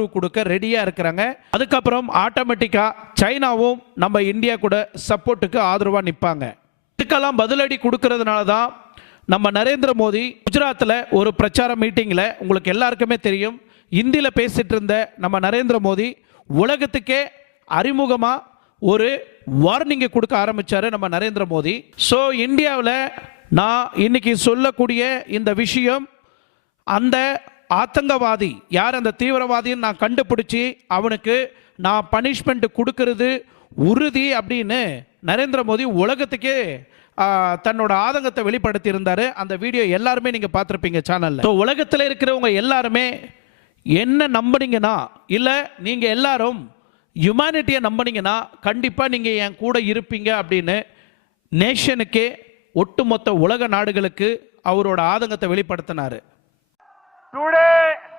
ஆதரவு கொடுக்க ரெடியாக இருக்கிறாங்க. அதுக்கப்புறம் ஆட்டோமேட்டிக்காக சைனாவும் நம்ம இந்தியா கூட சப்போர்ட்டுக்கு ஆதரவாக நிற்பாங்க. இதுக்கெல்லாம் பதிலடி கொடுக்கறதுனால தான் நம்ம நரேந்திர மோடி குஜராத்தில் ஒரு பிரச்சார மீட்டிங்கில், உங்களுக்கு எல்லாருக்குமே தெரியும், இந்தியில் பேசிட்டு இருந்த நம்ம நரேந்திர மோடி உலகத்துக்கே அறிமுகமாக ஒரு வார்னிங்கை கொடுக்க ஆரம்பித்தார் நம்ம நரேந்திர மோடி. ஸோ இந்தியாவில் நான் இன்னைக்கு சொல்லக்கூடிய இந்த விஷயம், அந்த ஆத்தங்கவாதி யார், அந்த தீவிரவாதின்னு நான் கண்டுபிடிச்சி அவனுக்கு நான் பனிஷ்மெண்ட் கொடுக்கறது உறுதி அப்படின்னு நரேந்திர மோடி உலகத்துக்கே தன்னோட ஆதங்கத்தை வெளிப்படுத்தி இருந்தார். அந்த வீடியோ எல்லாருமே நீங்கள் பார்த்துருப்பீங்க சேனலில். ஸோ உலகத்தில் இருக்கிறவங்க எல்லாருமே என்ன நம்பினீங்கன்னா, இல்லை நீங்கள் எல்லாரும் ஹியூமனிட்டியை நம்பினீங்கன்னா கண்டிப்பாக நீங்கள் என் கூட இருப்பீங்க அப்படின்னு நேஷனுக்கே, ஒட்டுமொத்த உலக நாடுகளுக்கு அவரோட ஆதங்கத்தை வெளிப்படுத்தினார். Today